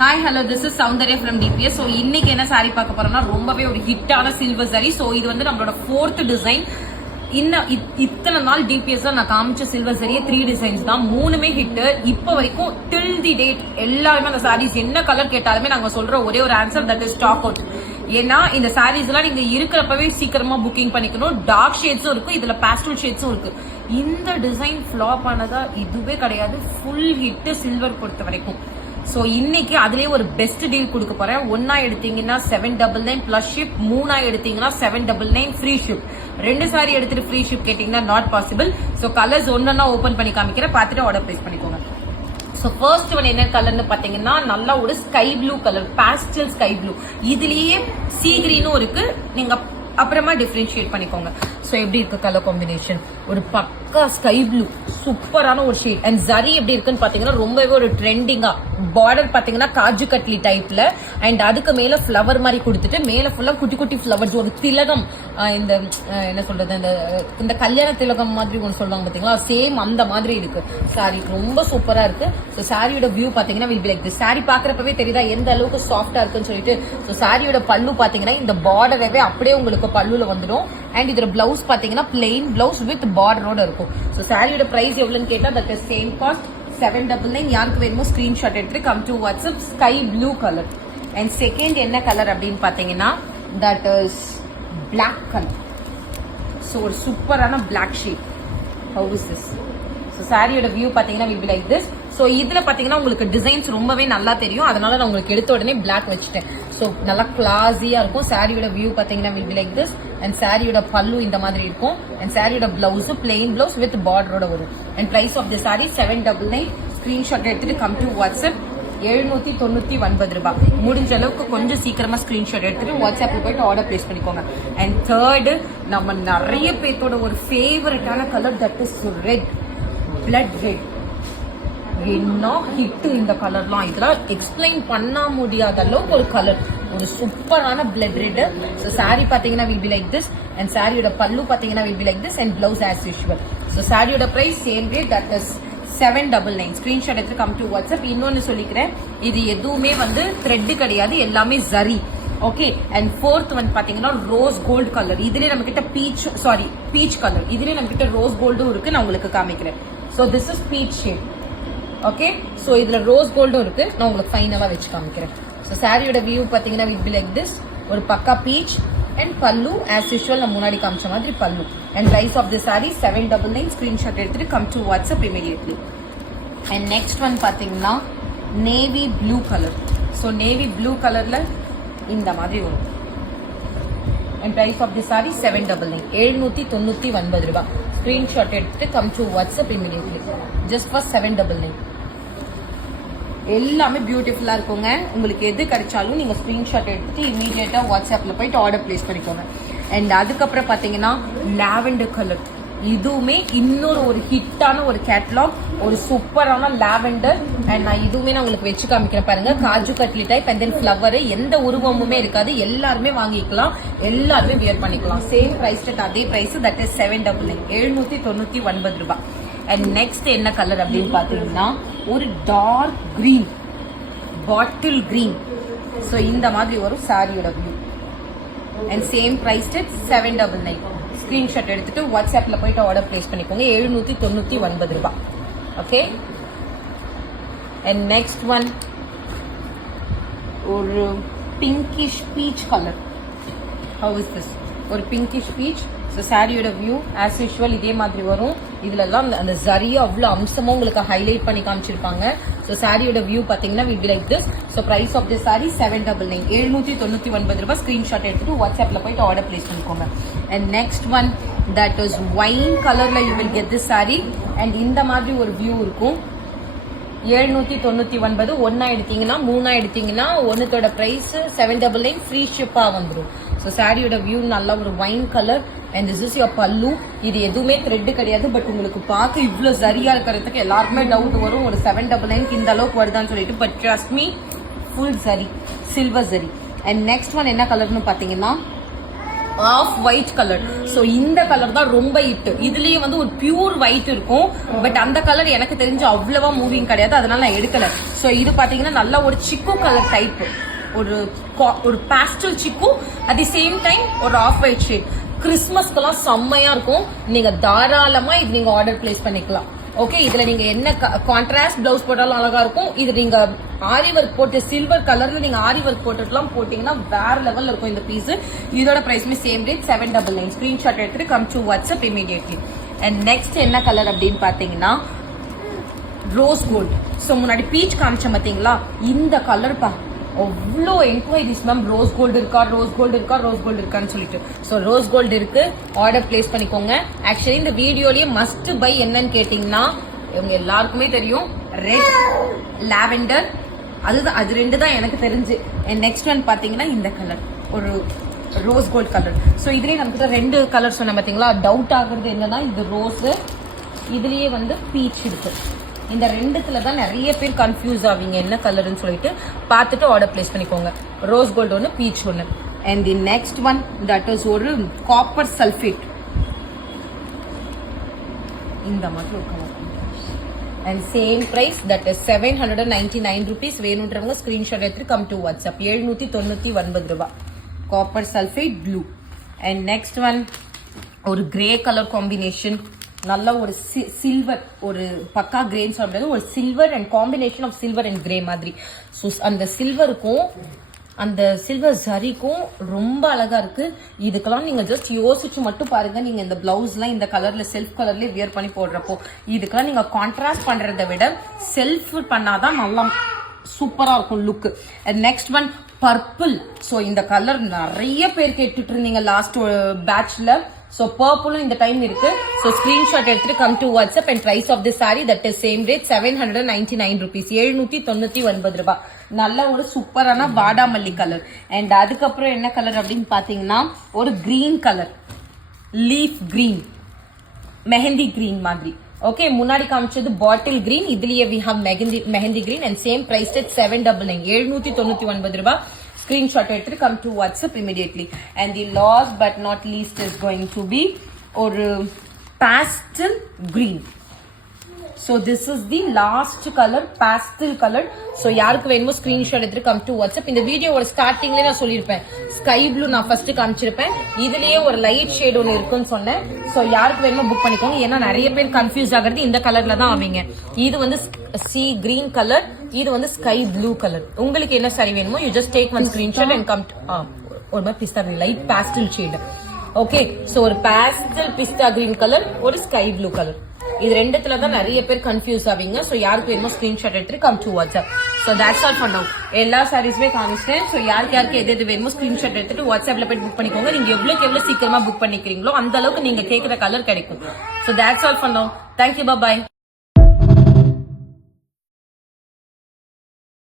Hi hello this is Soundarya from DPS. So இன்னைக்கு என்ன sorry பார்க்க போறோம்னா ரொம்பவே ஒரு ஹிட்டான சில்வர் சாரி. ஸோ இது வந்து நம்மளோட 4th டிசைன். இத்தனை நாள் டிபிஎஸ்ல நான் காமிச்ச சில்வர் சாரியே 3 டிசைன்ஸ் தான், 3மே ஹிட். இப்போ வரைக்கும் டில் தி டேட் எல்லாருமே அந்த சாரீஸ் என்ன கலர் கேட்டாலுமே நாங்க சொல்ற ஒரே ஒரு answer, that is stock out. ஏன்னா இந்த சாரீஸ் எல்லாம் நீங்க இருக்கிறப்பவே சீக்கிரமா புக்கிங் பண்ணிக்கணும். டார்க் ஷேட்ஸும் இருக்கு, இதுல பேஸ்டல் ஷேட்ஸும் இருக்கு. இந்த டிசைன் ஃபிளாப் ஆனதா இதுவே கிடையாது, ஃபுல் ஹிட் சில்வர் பொறுத்த வரைக்கும். ஸோ இன்னைக்கு அதுலேயே ஒரு பெஸ்ட் டீல் கொடுக்க போறேன். ஒன்னா எடுத்தீங்கன்னா 799 பிளஸ் ஷிப், 3 எடுத்தீங்கன்னா 799 ஃப்ரீ ஷிப். 2 சாரி எடுத்துட்டு ஃப்ரீ ஷிப் கேட்டீங்கன்னா நாட் பாசிபிள். ஸோ கலர்ஸ் ஒன்னா ஓபன் பண்ணி காமிக்கிறேன், பார்த்துட்டு ஆர்டர் பிளேஸ் பண்ணிக்கோங்க. ஸோ ஃபர்ஸ்ட் ஒன் என்ன கலர்னு பாத்தீங்கன்னா நல்லா ஒரு sky blue colour, pastel sky blue. இதுலயே சீ கிரீனும் இருக்கு, நீங்க அப்புறமா டிஃபரன்ஷியேட் பண்ணிக்கோங்க. ஸோ எப்படி இருக்கு கலர் காம்பினேஷன், ஒரு பக்கா ஸ்கை ப்ளூ சூப்பரான ஒரு ஷேட். அண்ட் ஜரி எப்படி இருக்குன்னு பாத்தீங்கன்னா ரொம்பவே ஒரு ட்ரெண்டிங்கா, பார்டர் பாத்தீங்கன்னா காஜு கட்லி டைப்ல, அண்ட் அதுக்கு மேல ஃபிளவர் மாதிரி கொடுத்துட்டு மேல ஃபுல்லா குட்டி குட்டி ஃபிளவர்ஸ், ஒரு திலகம், இந்த என்ன சொல்றது, இந்த கல்யாண திலகம் மாதிரி ஒன்று சொல்லுவாங்க பாத்தீங்களா, சேம் அந்த மாதிரி இருக்கு சாரி. ரொம்ப சூப்பரா இருக்கு. ஸோ சாரியோட வியூ பாத்தீங்கன்னா will be like this. Sari பாக்குறப்பவே தெரியுதா எந்த அளவுக்கு சாஃப்டா இருக்குன்னு சொல்லிட்டு. ஸோ சாரியோட பல்லு பாத்தீங்கன்னா இந்த பார்டரவே அப்படியே உங்களுக்கு பல்லுல வந்துடும். அண்ட் இதோட பிளவுஸ் பாத்தீங்கன்னா பிளெயின் பிளவுஸ் வித் பார்டரோட இருக்கும். ஸோ சாரியோட பிரைஸ் எவ்வளவுன்னு கேட்டா தட் இஸ் சேம் காஸ்ட் 799. யாருக்கு வேணுமோ ஸ்கிரீன்ஷாட் எடுத்து come to WhatsApp. Sky blue colour. And second என்ன கலர் அப்படின்னு பாத்தீங்கன்னா that is black colour. So ஒரு சூப்பரான black shade. How is this? So சாரியோட வியூ பாத்தீங்கன்னா will be like this. So இதுல பாத்தீங்கன்னா உங்களுக்கு டிசைன்ஸ் ரொம்பவே நல்லா தெரியும், அதனால நான் உங்களுக்கு எடுத்த உடனே பிளாக் வச்சுட்டேன். ஸோ நல்லா கிளாஸியா இருக்கும். சாரியோட வியூ பாத்தீங்கன்னா will be like this. And சாரியோட பல்லு இந்த மாதிரி இருக்கும். அண்ட் சாரியோட பிளவுஸ் பிளெயின் பிளவுஸ் வித் பார்டரோட வரும். And price of the sorry 799. Screenshot எடுத்துட்டு கம் டு வாட்ஸ்அப். 799 ரூபாய். முடிஞ்ச அளவுக்கு கொஞ்சம் சீக்கிரமா ஸ்கிரீன்ஷாட் எடுத்துட்டு வாட்ஸ்அப்ல போயிட்டு ஆர்டர் பிளேஸ் பண்ணிக்கோங்க. அண்ட் தேர்டு, நம்ம நிறைய பேர்த்தோட ஒரு ஃபேவரட்டான colour, that is red, blood red. என்ன ஹிட் இந்த கலர்லாம், இதெல்லாம் எக்ஸ்பிளைன் பண்ண முடியாத அளவுக்கு ஒரு கலர், ஒரு சூப்பரான பிளட் ரெட். ஸோ சாரி பாத்தீங்கன்னா will be like this. And சாரியோட பல்லு பாத்தீங்கன்னா will be like this. And blouse as usual. So சாரியோட price same rate, that is 799. Screenshot எடுத்து கம் டு வாட்ஸ்அப். இன்னொன்னு சொல்லிக்கிறேன், இது எதுவுமே வந்து த்ரெட் கிடையாது, எல்லாமே ஜரி. ஓகே. அண்ட் ஃபோர்த் வந்து பாத்தீங்கன்னா ரோஸ் கோல்டு கலர். இதுலயே நம்ம கிட்ட பீச் கலர். இதுலயே நம்ம கிட்ட ரோஸ் கோல்டும் இருக்கு, நான் உங்களுக்கு காமிக்கிறேன். So this is beach shade. Okay. So இதுல ரோஸ் கோல்டும் இருக்கு, நான் உங்களுக்கு ஃபைனலா வச்சு காமிக்கிறேன். ஸோ சாரியோட வியூ பாத்தீங்கன்னா வில் பி லைக் திஸ். ஒரு பக்கா பீச் அண்ட் பல்லு ஆஸ் யூஷுவல் நம்ம முன்னாடி காமிச்ச மாதிரி பல்லு. And price of the sorry 799. Screenshot எடுத்துட்டு come to WhatsApp immediately. And next one பாத்தீங்கன்னா navy blue colour. So navy blue கலர்ல இந்த மாதிரி வரும். And price of the sorry 799. 799 ரூபாய். ஸ்கிரீன்ஷாட் எடுத்துட்டு come to WhatsApp immediately. Just for 799. எல்லாமே பியூட்டிஃபுல்லா இருக்குங்க. உங்களுக்கு எது கிடைச்சாலும் நீங்க ஸ்கிரீன்ஷாட் எடுத்துட்டு இமீடியட்டா வாட்ஸ்அப்ல போயிட்டு ஆர்டர் பிளேஸ் பண்ணிக்கோங்க. அண்ட் அதுக்கப்புறம் பாத்தீங்கன்னா லாவெண்டர் கலர். இதுவுமே இன்னொரு ஒரு ஹிட்டான ஒரு கேட்டலாக், ஒரு சூப்பரான லாவெண்டர். அண்ட் நான் இதுவுமே நான் உங்களுக்கு வச்சு காமிக்கிறேன் பாருங்க. Kaju katli type and then flower, எந்த உருவமுமே இருக்காது, எல்லாருமே வாங்கிக்கலாம், எல்லாருமே வியர் பண்ணிக்கலாம். சேம் பிரைஸ், அதே பிரைஸ், தட் இஸ் 799. 799 ரூபாய். அண்ட் நெக்ஸ்ட் என்ன கலர் அப்படின்னு பாத்தீங்கன்னா ஒரு dark green, bottle green. So இந்த மாதிரி வரும் சாரியோட view. And same price 799. Screenshot எடுத்துட்டு வாட்ஸ்அப்ல போயிட்டு ஆர்டர் பிளேஸ் பண்ணிக்கோங்க. 799 ரூபாய். ஓகே. அண்ட் நெக்ஸ்ட் ஒன் ஒரு pinkish peach colour. How is this? ஒரு பிங்கிஷ் பீச். ஸோ சாரியோட வியூ ஆஸ் யூஷுவல் இதே மாதிரி வரும். இதுல எல்லாம் அந்த ஜரியா அவ்வளோ அம்சமா உங்களுக்கு ஹைலைட் பண்ணி காமிச்சிருப்பாங்க. ஸோ சாரியோட வியூ பாத்தீங்கன்னா will be like this. So price of the sorry 799. 799 ரூபாய். ஸ்கிரீன்ஷாட் எடுத்துட்டு வாட்ஸ்அப்ல போயிட்டு ஆர்டர் பிளேஸ் பண்ணிக்கோங்க. And next one that is wine கலர்ல you will get this sari. And இந்த மாதிரி ஒரு வியூ இருக்கும். 799. ஒன்னா எடுத்தீங்கன்னா 3 எடுத்தீங்கன்னா ஒன்னுத்தோட பிரைஸ் 799. ஃப்ரீ ஷிப்பா வந்துடும். ஸோ சாரியோட வியூ நல்ல ஒரு wine colour. And this is your பல்லு. இது எதுவுமே த்ரெட் கிடையாது, பட் உங்களுக்கு பார்க்க இவ்வளவு சரியா இருக்கிறதுக்கு எல்லாருக்குமே டவுட் வரும், ஒரு 799 இந்த அளவுக்கு வருதான்னு சொல்லிட்டு. பட் ட்ரஸ்ட் மீ, ஃபுல் சரி, சில்வர் சரி. அண்ட் நெக்ஸ்ட் ஒன் என்ன கலர்னு பாத்தீங்கன்னா ஆஃப் ஒயிட் கலர். சோ இந்த கலர் தான் ரொம்ப ஹிட். இதுலயே வந்து ஒரு பியூர் ஒயிட் இருக்கும், பட் அந்த கலர் எனக்கு தெரிஞ்சு அவ்வளவா மூவிங் கிடையாது, அதனால நான் எடுக்கல. சோ இது பாத்தீங்கன்னா நல்ல ஒரு சிக்கு கலர் டைப், ஒரு பாஸ்டல் சிக்கு, அட் தி சேம் டைம் ஒரு ஆஃப் ஒயிட் ஷேட். கிறிஸ்மஸ்க்கெல்லாம் செம்மையா இருக்கும். நீங்க தாராளமா இது நீங்க ஆர்டர் பிளேஸ் பண்ணிக்கலாம். ஓகே, இதுல நீங்க என்ன கான்ட்ராஸ்ட் பிளவுஸ் போட்டாலும் அழகா இருக்கும். இது நீங்க ஆரி ஒர்க் போட்டு சில்வர் கலர்ல நீங்க ஆரி ஒர்க் போட்டுலாம் போட்டீங்கன்னா வேற லெவல்ல இருக்கும் இந்த பீஸ். இதோட பிரைஸ்மே சேம் ரேட் 799. ஸ்கிரீன்ஷாட் எடுத்துட்டு come to WhatsApp immediately. And next என்ன கலர் அப்படின்னு பாத்தீங்கன்னா ரோஸ் கோல்ட். சோ முன்னாடி பீச் காமிச்ச பாத்தீங்களா, இந்த கலர் பா அவ்வளோ என்கொயரிஸ் மேம். ரோஸ் கோல்டு இருக்கா, ரோஸ் கோல்டு இருக்கா, ரோஸ் கோல்டு இருக்கான்னு சொல்லிட்டு. ஸோ ரோஸ் கோல்டு இருக்கு, ஆர்டர் பிளேஸ் பண்ணிக்கோங்க. ஆக்சுவலி இந்த வீடியோலயே மஸ்ட் பை என்னன்னு கேட்டீங்கன்னா இவங்க எல்லாருக்குமே தெரியும், ரெட் லாவெண்டர், அது ரெண்டு தான் எனக்கு தெரிஞ்சு. நெக்ஸ்ட் ஒன் பாத்தீங்கன்னா இந்த கலர் ஒரு ரோஸ் கோல்ட் கலர். ஸோ இதுலயே நமக்கு ரெண்டு கலர் சொன்ன பாத்தீங்களா. டவுட் ஆகுறது என்னன்னா இது ரோஸ், இதுலயே வந்து பீச் இருக்கு. இந்த ரெண்டுத்துல தான் நிறைய பேர் கன்ஃபியூஸ் ஆவீங்க என்ன கலர்னு சொல்லிட்டு. பார்த்துட்டு ஆர்டர் பிளேஸ் பண்ணிக்கோங்க. ரோஸ் கோல்டு ஒன்று, பீச் ஒன்று. And the next one that is ஒரு காப்பர் சல்ஃபேட். இந்த மாதிரி இருக்கும். And same price that is 799 rupees. வேணுன்றவங்க ஸ்கிரீன்ஷாட் எடுத்து கம் டு வாட்ஸ்அப். 799 ரூபாய். Copper sulphate blue. And next one ஒரு கிரே கலர் காம்பினேஷன், நல்ல ஒரு சில்வர், ஒரு பக்கா கிரேன்னு சொல்ல முடியாது, ஒரு silver and combination of silver and grey மாதிரி. ஸோ அந்த சில்வருக்கும் அந்த சில்வர் ஜரிக்கும் ரொம்ப அழகா இருக்கு. இதுக்கெல்லாம் நீங்க ஜஸ்ட் யோசிச்சு மட்டும் பாருங்க. நீங்க இந்த பிளவுஸ்லாம் இந்த கலர்ல செல்ஃப் கலர்லயே வியர் பண்ணி போடுறப்போ இதுக்கெல்லாம் நீங்க கான்ட்ராஸ்ட் பண்றதை விட செல்ஃப் பண்ணாதான் நல்லா சூப்பரா இருக்கும் look. Next one purple. So இந்த கலர் நிறைய பேர் கேட்டுட்டு இருந்தீங்க லாஸ்ட் பேட்ச்ல. So purple இந்த டைம் இருக்கு. So screenshot எடுத்துட்டு come to WhatsApp and price of this saree that is same rate 799 rupees. 799 ரூபாய். நல்ல ஒரு சூப்பரான வாடாமல்லி கலர். அண்ட் அதுக்கப்புறம் என்ன கலர் அப்படின்னு பாத்தீங்கன்னா ஒரு green colour, leaf green, mehndi green மாதிரி. ஓகே, முன்னாடி காமிச்சது பாட்டில் கிரீன், இதுலயே we have mehndi green and same price at 799. 799 ரூபாய். Screenshot எடுத்துட்டு come to WhatsApp immediately. And the last but not least is going to be ஒரு pastel green. So this is the last color, pastel color. So யாருக்கு வேணுமோ screenshot எடுத்துட்டு come to WhatsApp. இந்த வீடியோவோட ஸ்டார்டிங்ல நான் சொல்லியிருப்பேன் ஸ்கை ப்ளூ நான் ஃபர்ஸ்ட் காமிச்சிருப்பேன். இதுலயே ஒரு லைட் ஷேட் ஒன்று இருக்குன்னு சொன்னேன். ஸோ யாருக்கு வேணுமோ புக் பண்ணிக்கோங்க. ஏன்னா நிறைய பேர் கன்ஃபியூஸ் ஆகிறது இந்த கலர்ல தான் ஆவீங்க. இது வந்து சி கிரீன் கலர், இது வந்து ஸ்கை ப்ளூ கலர். உங்களுக்கு என்ன சாரி வேணுமோ you just take one screenshot and come. ஒரு மாதிரி பிஸ்தா green, light pastel shade. Okay, so ஒரு பாஸ்டல் பிஸ்தா கிரீன் கலர், ஒரு ஸ்கை ப்ளூ கலர். இது ரெண்டுத்துல தான் நிறைய பேர் கன்ஃபியூஸ் ஆவீங்க. சோ யாருக்கு வேணுமோ ஸ்கிரீன்ஷாட் எடுத்து come to WhatsApp. So that's all for now. எல்லா சாரீஸுமே காமிச்சிட்டேன். சோ யாருக்கு எது வேணுமோ ஸ்கிரீன்ஷாட் எடுத்துட்டு வாட்ஸ்அப்ல போய் புக் பண்ணிக்கோங்க. நீங்க எவ்வளவு சீக்கிரமா புக் பண்ணிக்கிறீங்களோ அந்த அளவுக்கு நீங்க கேட்கிற கலர் கிடைக்கும். So that's all for now. Thank you, bye.